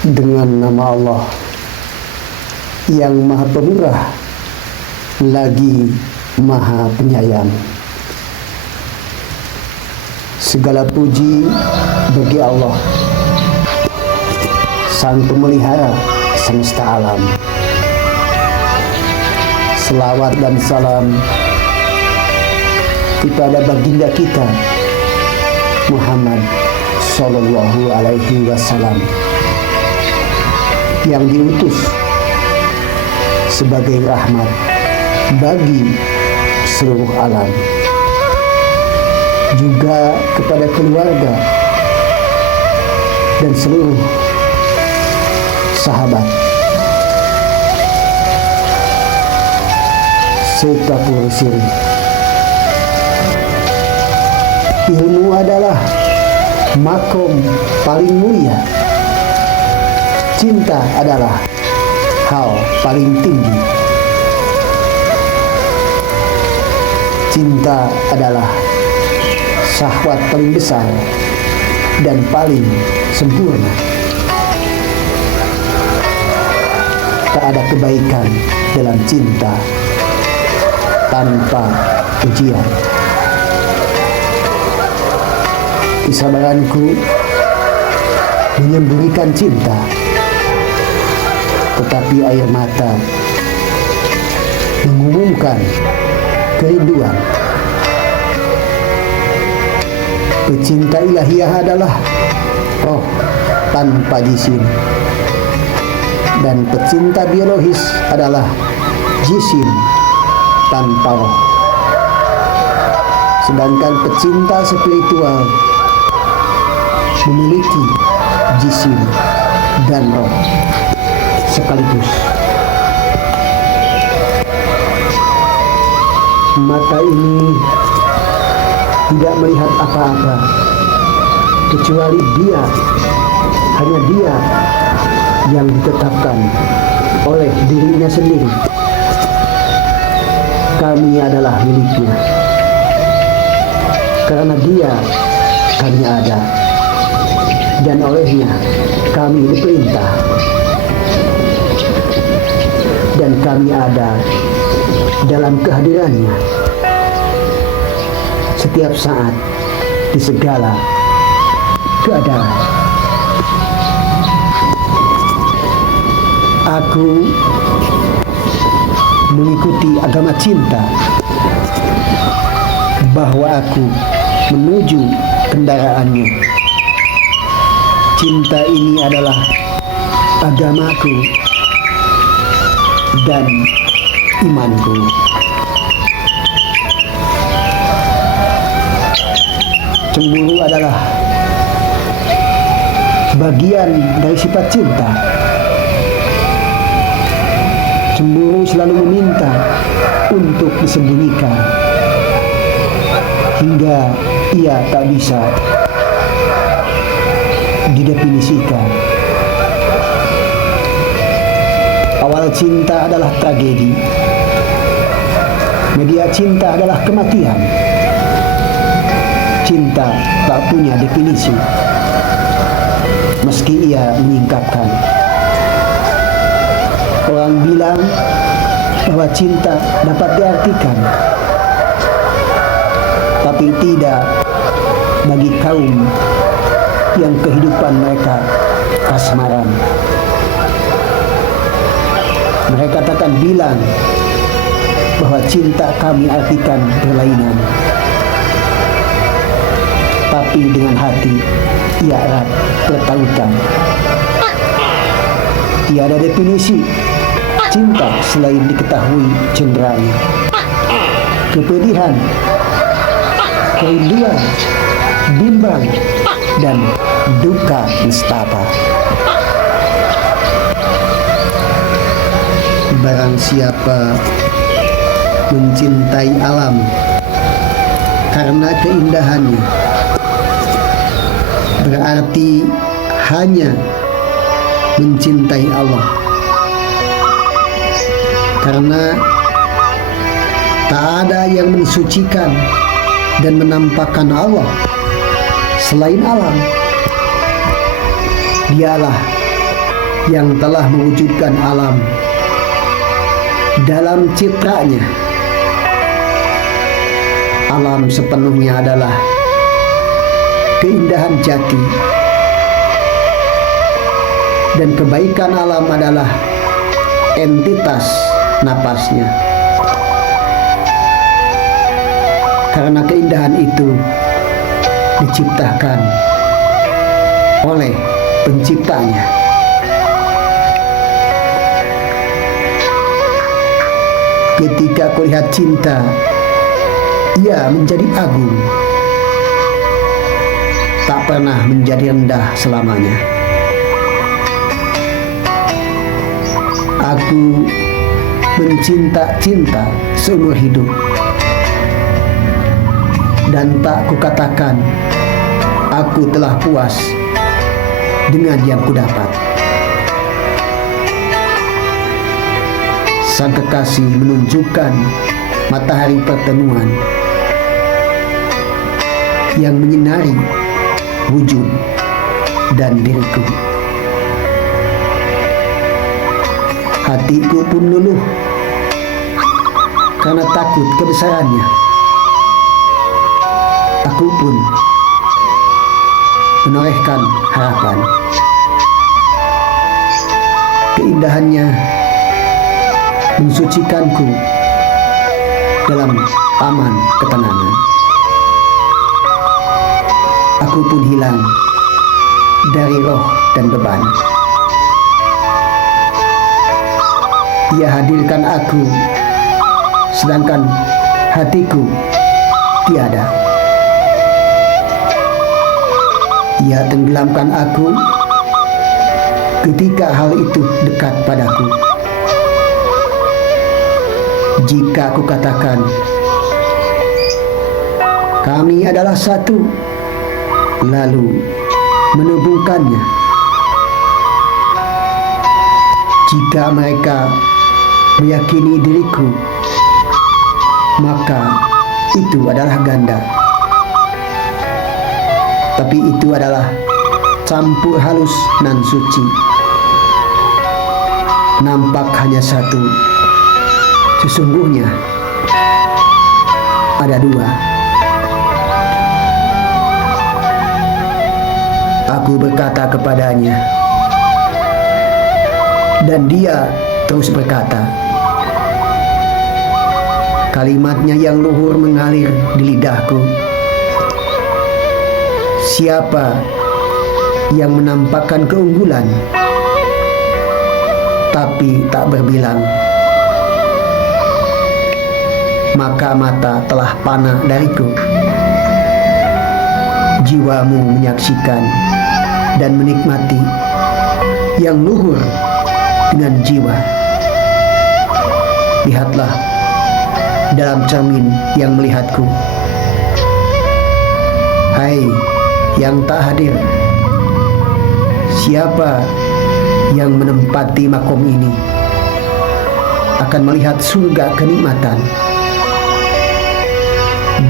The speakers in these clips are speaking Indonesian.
Dengan nama Allah yang Maha Pemurah lagi Maha Penyayang. Segala puji bagi Allah, Sang Pemelihara semesta alam. Selawat dan salam kepada baginda kita Muhammad Sallallahu Alaihi Wasallam, yang diutus sebagai rahmat bagi seluruh alam, juga kepada keluarga dan seluruh sahabat serta siri. Ilmu adalah makom paling mulia. Cinta adalah hal paling tinggi. Cinta adalah syahwat paling besar dan paling sempurna. Tak ada kebaikan dalam cinta tanpa ujian. Kesabaranku menyembunyikan cinta, tetapi air mata mengumumkan kerinduan. Pecinta ilahiyah adalah roh tanpa jisim, dan pecinta biologis adalah jisim tanpa roh. Sedangkan pecinta spiritual memiliki jisim dan roh sekaligus. Mata ini tidak melihat apa-apa kecuali dia, hanya dia yang ditetapkan oleh dirinya sendiri. Kami adalah miliknya, karena dia kami ada, dan olehnya kami diperintah, dan kami ada dalam kehadirannya setiap saat di segala keadaan. Aku mengikuti agama cinta, bahwa aku menuju kendaraannya. Cinta ini adalah agamaku dan imanku. Cemburu adalah bagian dari sifat cinta. Cemburu selalu meminta untuk disembunyikan hingga ia tak bisa didefinisikan. Awal cinta adalah tragedi. Media cinta adalah kematian. Cinta tak punya definisi, meski ia menyingkapkan. Orang bilang bahwa cinta dapat diartikan, tapi tidak bagi kaum yang kehidupan mereka kasmaran. Mereka takkan bilang bahwa cinta kami artikan berlainan, tapi dengan hati ia erat bertautan. Tiada definisi cinta selain diketahui cenderanya. Kepedihan, kerinduan, bimbang, dan duka nestapa. Barang siapa mencintai alam karena keindahannya, berarti hanya mencintai Allah, karena tak ada yang mensucikan dan menampakkan Allah selain alam. Dialah yang telah mewujudkan alam dalam citranya. Alam sepenuhnya adalah keindahan jati, dan kebaikan alam adalah entitas napasnya. Karena keindahan itu diciptakan oleh penciptanya. Ketika kulihat cinta, ia menjadi agung, tak pernah menjadi rendah selamanya. Aku mencinta-cinta seumur hidup, dan tak kukatakan aku telah puas dengan yang kudapat. Sang kekasih menunjukkan matahari pertemuan yang menyinari wujud dan diriku. Hatiku pun luluh karena takut kebesarannya. Aku pun menorehkan harapan. Keindahannya mensucikanku dalam taman ketenangan. Aku pun hilang dari roh dan beban. Ia hadirkan aku, sedangkan hatiku tiada. Ia tenggelamkan aku ketika hal itu dekat padaku. Jika aku katakan kami adalah satu, lalu menubungkannya. Jika mereka meyakini diriku, maka itu adalah ganda. Tapi itu adalah campur halus nan suci. Nampak hanya satu, sesungguhnya ada dua. Aku berkata kepadanya, dan dia terus berkata. Kalimatnya yang luhur mengalir di lidahku. Siapa yang menampakkan keunggulan tapi tak berbilang, maka mata telah panah dariku. Jiwamu menyaksikan dan menikmati yang luhur dengan jiwa. Lihatlah dalam cermin yang melihatku. Hai yang tak hadir, siapa yang menempati makom ini akan melihat surga kenikmatan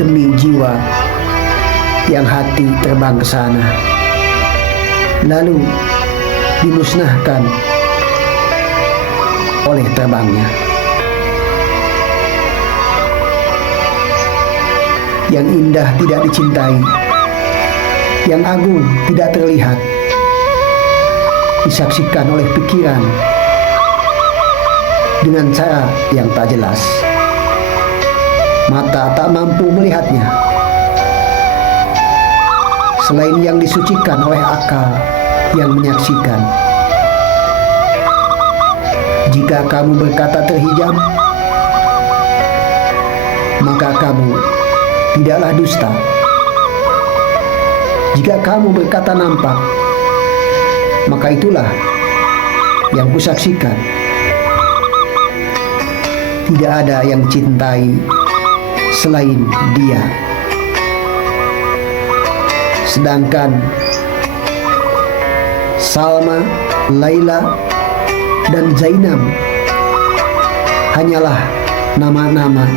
demi jiwa yang hati terbang ke sana, lalu dimusnahkan oleh terbangnya. Yang indah tidak dicintai, yang agung tidak terlihat, disaksikan oleh pikiran dengan cara yang tak jelas. Mata tak mampu melihatnya, selain yang disucikan oleh akal yang menyaksikan. Jika kamu berkata terhijab, maka kamu tidaklah dusta. Jika kamu berkata nampak, maka itulah yang kusaksikan. Tidak ada yang cintai selain dia. Sedangkan Salma, Laila, dan Zainab hanyalah nama-nama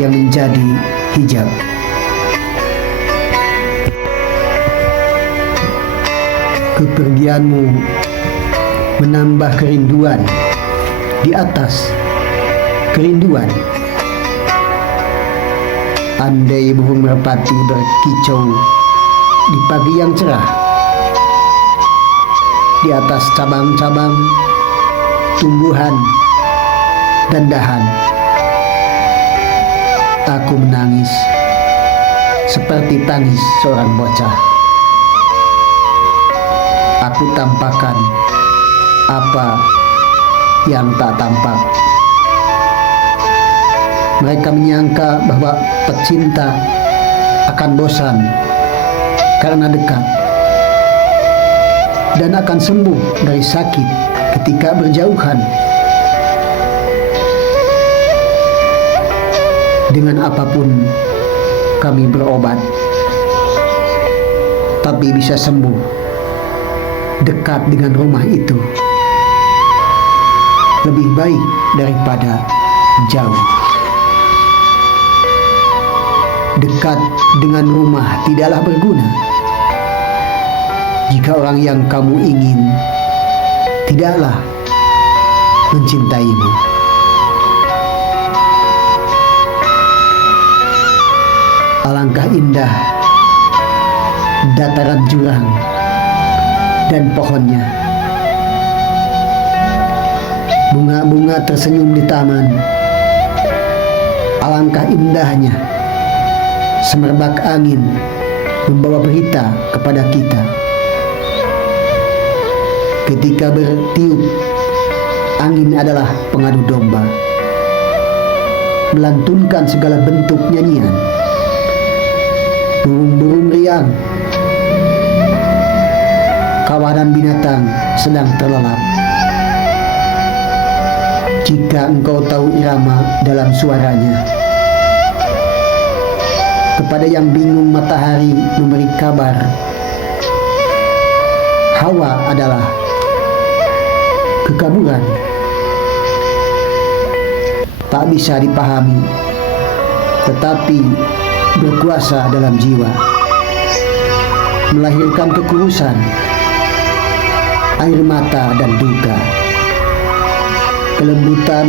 yang menjadi hijab. Kepergianmu menambah kerinduan di atas kerinduan. Andai burung merpati berkicau di pagi yang cerah, di atas cabang-cabang tumbuhan dan dahan, aku menangis seperti tangis seorang bocah. Aku tampakkan apa yang tak tampak. Mereka menyangka bahwa pecinta akan bosan karena dekat dan akan sembuh dari sakit ketika berjauhan. Dengan apapun kami berobat, tapi bisa sembuh dekat dengan rumah itu lebih baik daripada jauh. Dekat dengan rumah tidaklah berguna jika orang yang kamu ingin tidaklah mencintaimu. Alangkah indah dataran jurang dan pohonnya. Bunga-bunga tersenyum di taman. Alangkah indahnya semerbak angin membawa berita kepada kita. Ketika bertiup, angin adalah pengadu domba, melantunkan segala bentuk nyanyian. Burung-burung riang, kawanan binatang sedang terlelap. Jika engkau tahu irama dalam suaranya, kepada yang bingung matahari memberi kabar. Hawa adalah kekaburan, tak bisa dipahami, tetapi berkuasa dalam jiwa, melahirkan kekurusan, air mata dan duka, kelembutan,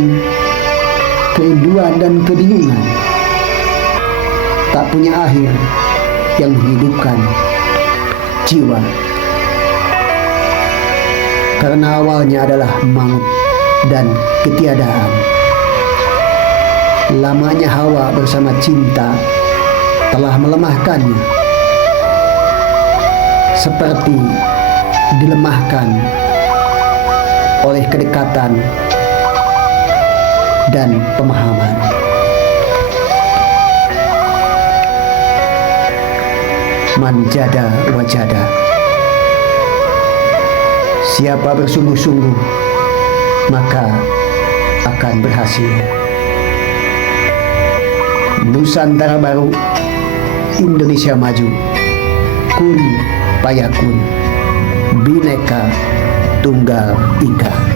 kerinduan dan kebingungan. Tak punya akhir yang menghidupkan jiwa, karena awalnya adalah maut dan ketiadaan. Lamanya hawa bersama cinta telah melemahkannya, seperti dilemahkan oleh kedekatan dan pemahaman. Manjada wajada, siapa bersungguh-sungguh maka akan berhasil. Nusantara baru, Indonesia maju. Kun payakun, Bhinneka Tunggal Ika.